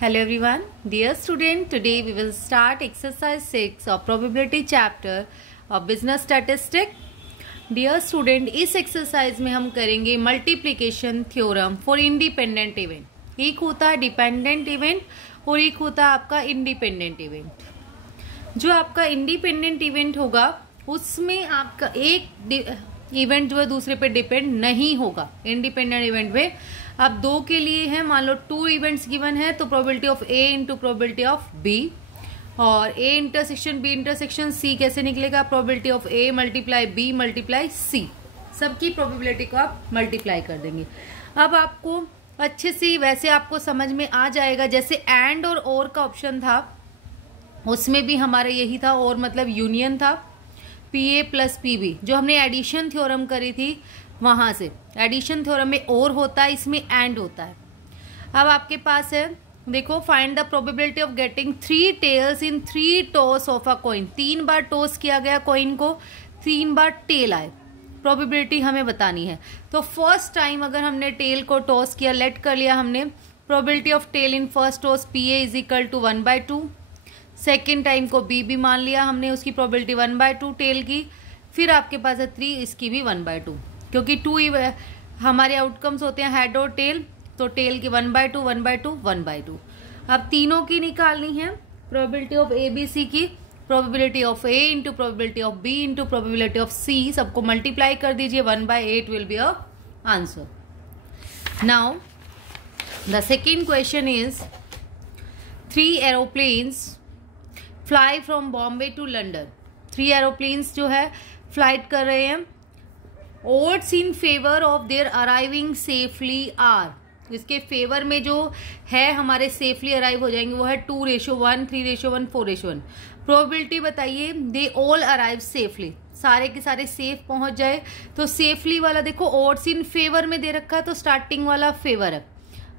Hello everyone, dear student. Today we will start exercise 6 of probability chapter of business statistics. Dear student, इस exercise में हम करेंगे multiplication theorem for independent event. एक होता है dependent event और एक होता है आपका इंडिपेंडेंट इवेंट। जो आपका इंडिपेंडेंट इवेंट होगा उसमें आपका एक इवेंट जो है दूसरे पे डिपेंड नहीं होगा। इंडिपेंडेंट इवेंट में अब दो के लिए है, मान लो 2 इवेंट्स गिवन है तो probability of A into probability of B, और A intersection B intersection C कैसे निकलेगा? Probability of A multiply B multiply C, सबकी प्रोबेबिलिटी को आप मल्टीप्लाई कर देंगे। अब आपको अच्छे से वैसे आपको समझ में आ जाएगा, जैसे एंड और का ऑप्शन था उसमें भी हमारा यही था, और मतलब यूनियन था P A plus P B, जो हमने एडिशन थ्योरम करी थी वहां से। एडिशन थ्योरम में और होता है, इसमें एंड होता है। अब आपके पास है, देखो, find the probability of getting 3 tails in 3 toss of a coin. 3 बार टॉस किया गया कॉइन को, 3 बार टेल आए, प्रोबेबिलिटी हमें बतानी है। तो फर्स्ट टाइम अगर हमने टेल को टॉस किया, लेट कर लिया हमने, probability of tail in first toss P A is equal to 1/2। Second time को बी भी मान लिया हमने, उसकी प्रोबेबिलिटी 1/2 टेल की। फिर आपके पास है 3, इसकी भी 1/2, क्योंकि 2 हमारे आउटकम्स होते हैं हेड और टेल, तो टेल की 1/2 1/2 1/2। अब तीनों की निकालनी है probability of A B C की, probability of A into probability of B into probability of C, सबको मल्टीप्लाई कर दीजिए, 1/8 will be a answer. Now the second question is 3 aeroplanes fly from Bombay to London. 3 aeroplanes जो है flight कर रहे हैं, odds in favour of their arriving safely are, इसके favour में जो है हमारे सेफली अराइव हो जाएंगे वो है 2:1, 3:1, 4:1। प्रोबेबिलिटी बताइए दे ऑल अराइव सेफली, सारे के सारे सेफ पहुंच जाए। तो सेफली वाला देखो odds इन फेवर में दे रखा है, तो स्टार्टिंग वाला फेवर है।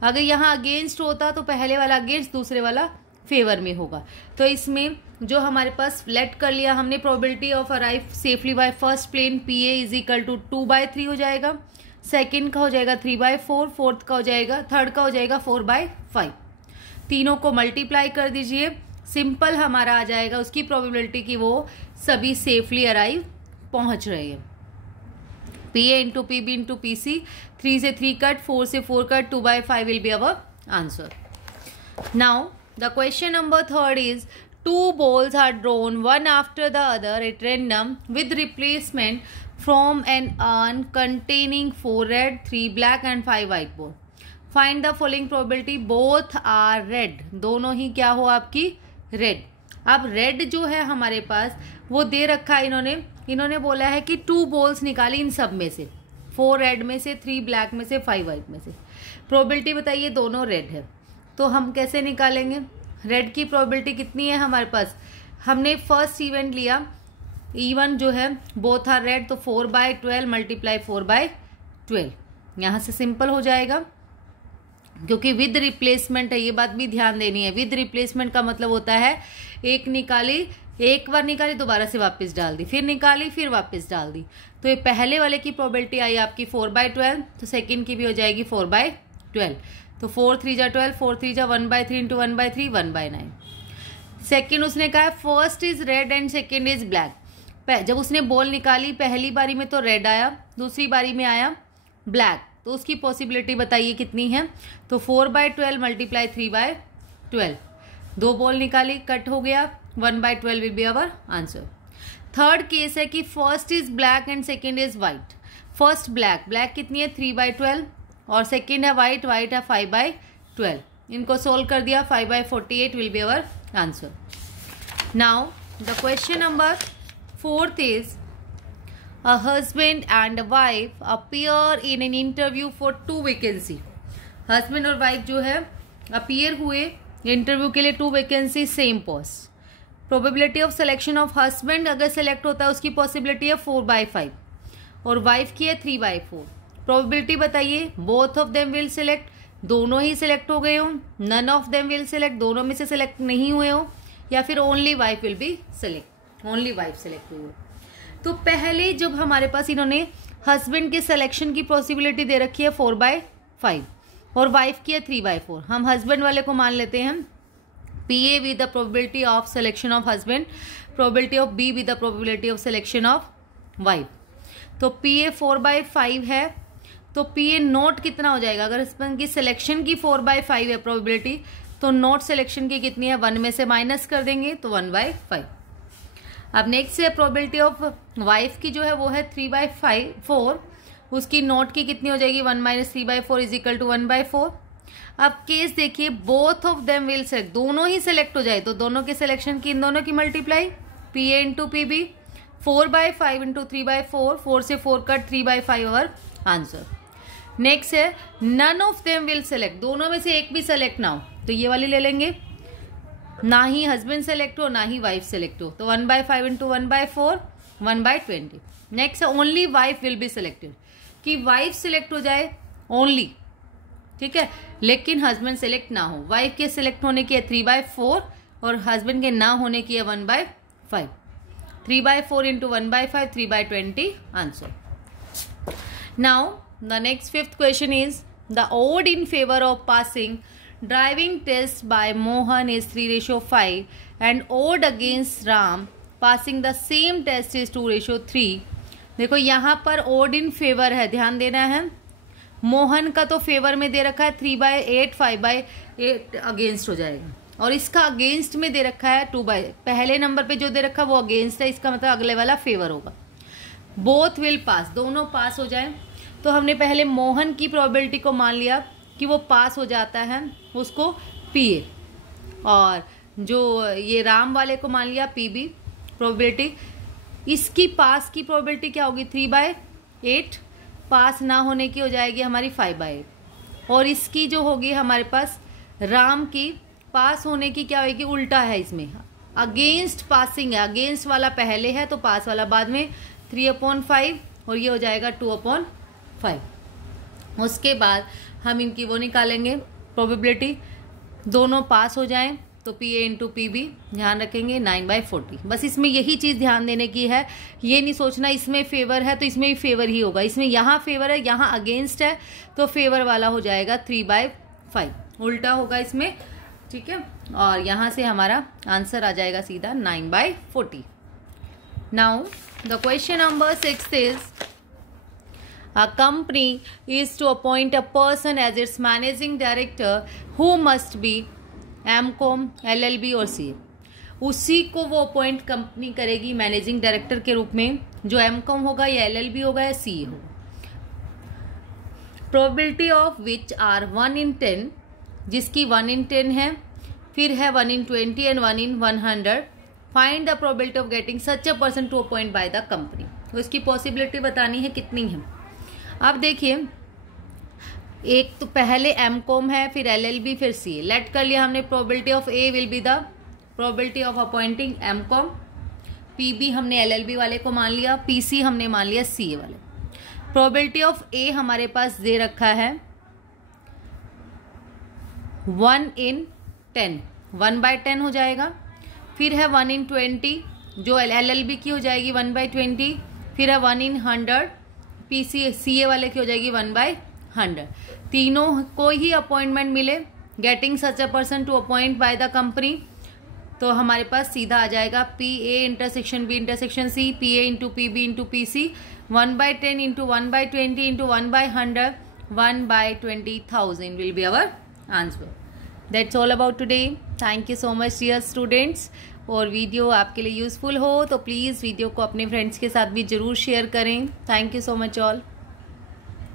अगर यहाँ अगेंस्ट होता तो पहले वाला अगेंस्ट, दूसरे वाला फेवर में होगा। तो इसमें जो हमारे पास लेट कर लिया हमने, probability of arrive safely by first plane P A is equal to 2/3 हो जाएगा, सेकंड का हो जाएगा 3/4, फोर्थ का हो जाएगा, थर्ड का हो जाएगा 4/5। तीनों को मल्टीप्लाई कर दीजिए, सिंपल हमारा आ जाएगा उसकी प्रोबेबिलिटी की वो सभी सेफली अराइव पहुंच रहे हैं। P A into P B into P C, 3 से 3 कट, 4 से 4 cut, 2/5 will be our answer. Now the question number 3 is 2 balls are drawn one after the other at random with replacement from an urn containing 4 red, 3 black and 5 white ball. Find the following probability both are red. दोनों ही क्या हो आपकी red। अब red जो है हमारे पास वो दे रखा है, इन्होंने बोला है कि 2 balls निकाली इन सब में से, 4 red में से, 3 black में से, 5 white में से। प्रोबेबिलिटी बताइए दोनों red है, तो हम कैसे निकालेंगे? रेड की प्रोबेबिलिटी कितनी है हमारे पास? हमने फर्स्ट इवेंट लिया, इवन जो है बोथ आर रेड, तो 4/12 मल्टीप्लाई 4/12, यहां से सिंपल हो जाएगा, क्योंकि विद रिप्लेसमेंट है, ये बात भी ध्यान देनी है। विद रिप्लेसमेंट का मतलब होता है एक निकाली, एक बार निकाली दोबारा से वापस डाल दी, फिर निकाली फिर वापस डाल दी। तो ये पहले वाले की प्रोबेबिलिटी आई आपकी 4/12, तो सेकेंड की भी हो जाएगी 4/12। तो 4 3 जा 12, 4 3 जा 1/3 इंटू 1/3 1/9। सेकेंड उसने कहा है first is red and second is black. जब उसने बॉल निकाली पहली बारी में तो रेड आया, दूसरी बारी में आया ब्लैक, तो उसकी पॉसिबिलिटी बताइए कितनी है? तो 4/12 मल्टीप्लाई 3/12, 2 बॉल निकाली, कट हो गया, 1/12 will be our answer. Third case है कि first is black and second is white. First black कितनी है? 3/12, और सेकेंड है व्हाइट है 5/12। इनको सोल्व कर दिया, 5/48 will be our answer. Now the question number 4 is a husband and a wife appear in an interview for 2 vacancy. Husband और wife जो है अपीयर हुए इंटरव्यू के लिए, 2 vacancy same post. Probability of selection of husband अगर select होता है उसकी पॉसिबिलिटी है 4/5, और वाइफ की है 3/4। प्रोबेबिलिटी बताइए both of them will select, दोनों ही सिलेक्ट हो गए हो, none of them will select, दोनों में से सिलेक्ट नहीं हुए हो, या फिर only wife will be select, only wife select हुई हो। तो पहले जब हमारे पास इन्होंने हस्बैंड के सिलेक्शन की पॉसिबिलिटी दे रखी है 4/5, और वाइफ की है 3/4। हम हस्बैंड वाले को मान लेते हैं PA with the probability of selection of husband, probability of B with the probability of selection of wife. तो PA 4/5 है, तो PA नोट कितना हो जाएगा? अगर हस्बैंड की सिलेक्शन की 4/5 है प्रोबेबिलिटी, तो नोट सिलेक्शन की कितनी है? 1 में से माइनस कर देंगे तो 1/5। अब नेक्स्ट है प्रोबेबिलिटी ऑफ वाइफ की जो है वो है 3/4, उसकी नोट की कितनी हो जाएगी? 1 - 3/4 इज इक्वल टू 1/4। अब केस देखिए, both of them will select, दोनों ही सिलेक्ट हो जाए तो दोनों की सिलेक्शन की इन दोनों की multiply, PA into PB, 4/5 into 3/4, 4 से 4 कट, 3/5 और आंसर। नेक्स्ट है none of them will select, दोनों में से एक भी सेलेक्ट ना हो तो ये वाली ले लेंगे, ना ही हस्बैंड सेलेक्ट हो ना ही वाइफ सेलेक्ट हो, तो 1/5 इंटू 1/4, 1/20। नेक्स्ट है only wife will be selected, कि वाइफ सिलेक्ट हो जाए ओनली, ठीक है, लेकिन हस्बैंड सेलेक्ट ना हो। वाइफ के सिलेक्ट होने की है 3/4 और हस्बैंड के ना होने की है 1/5। 3/4 into 1/5, 3/20 answer. Now the next fifth question is the odd in favor of passing driving test by Mohan is 3/5 and odd against Ram passing the same test is 2/3। देखो यहाँ पर odd in favor है, ध्यान देना है। मोहन का तो favour में दे रखा है 3/8, 5/8 अगेंस्ट हो जाएगा, और इसका अगेंस्ट में दे रखा है 2/, पहले नंबर पे जो दे रखा है वो अगेंस्ट है, इसका मतलब अगले वाला फेवर होगा। बोथ विल पास, दोनों पास हो जाए, तो हमने पहले मोहन की प्रोबेबिलिटी को मान लिया कि वो पास हो जाता है, उसको PA, और जो ये राम वाले को मान लिया PB प्रोबेबिलिटी। इसकी पास की प्रोबेबिलिटी क्या होगी? 3/8, पास ना होने की हो जाएगी हमारी 5/8, और इसकी जो होगी हमारे पास राम की पास होने की क्या होगी? उल्टा है, इसमें अगेंस्ट पासिंग है, अगेंस्ट वाला पहले है तो पास वाला बाद में, 3/5 और ये हो जाएगा 2/5। उसके बाद हम इनकी वो निकालेंगे प्रोबेबिलिटी, दोनों पास हो जाएं तो PA इंटू PB, ध्यान रखेंगे 9/40। बस इसमें यही चीज ध्यान देने की है, ये नहीं सोचना इसमें फेवर है तो इसमें भी फेवर ही होगा, इसमें यहाँ फेवर है यहाँ अगेंस्ट है तो फेवर वाला हो जाएगा 3/5, उल्टा होगा इसमें, ठीक है, और यहाँ से हमारा आंसर आ जाएगा सीधा 9/40। Now the question number 6 is a company is to appoint a person as its managing director who must be MCOM, LLB और CA। उसी को वो अपॉइंट कंपनी करेगी मैनेजिंग डायरेक्टर के रूप में, जो MCOM होगा या LLB होगा या CA होगा। Probability of which are 1 in 10, जिसकी 1 in 10 है, फिर है 1 in 20 and 1 in 100। Find the probability of getting such a person to appoint by the company. तो इसकी पॉसिबिलिटी बतानी है कितनी है। अब देखिए, एक तो पहले MCOM है, फिर LLB, फिर CA। लेट कर लिया हमने, probability of A will be the probability of appointing MCOM, PB हमने LLB वाले को मान लिया, PC हमने मान लिया CA वाले। प्रोबेबिलिटी ऑफ A हमारे पास दे रखा है 1 in 10, 1/10 हो जाएगा, फिर है 1 in 20 जो LLB की हो जाएगी 1/20, फिर है 1 in 100 PC CA वाले की हो जाएगी 1/100। तीनों को ही अपॉइंटमेंट मिले, getting such a person to appoint by the company, तो हमारे पास सीधा आ जाएगा PA intersection B intersection C, PA into PB into PC, 1/10 into 1/20 into 1/100, 1/20,000 will be our answer. That's all about today. Thank you so much dear students. और video आपके लिए useful हो तो प्लीज़ वीडियो को अपने फ्रेंड्स के साथ भी ज़रूर शेयर करें। Thank you so much all.